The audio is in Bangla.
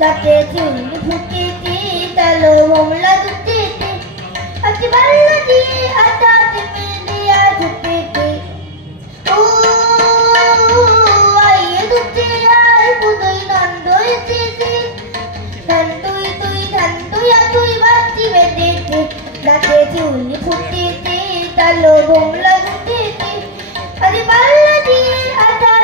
দাঁতে চুল ফুটিতি তালো ভোমলা দুটিতি আতি বাল্লা দিয়ে আটাতে মিলিয়া ঝুটিতি ও আইয়ে দুটি আই বুদই নন্দই চিতি ধান তুই তুই বাতি বেদিতি দাঁতে চুল ফুটিতি তালো ভোমলা দুটিতি আতি বাল্লা দিয়ে আটা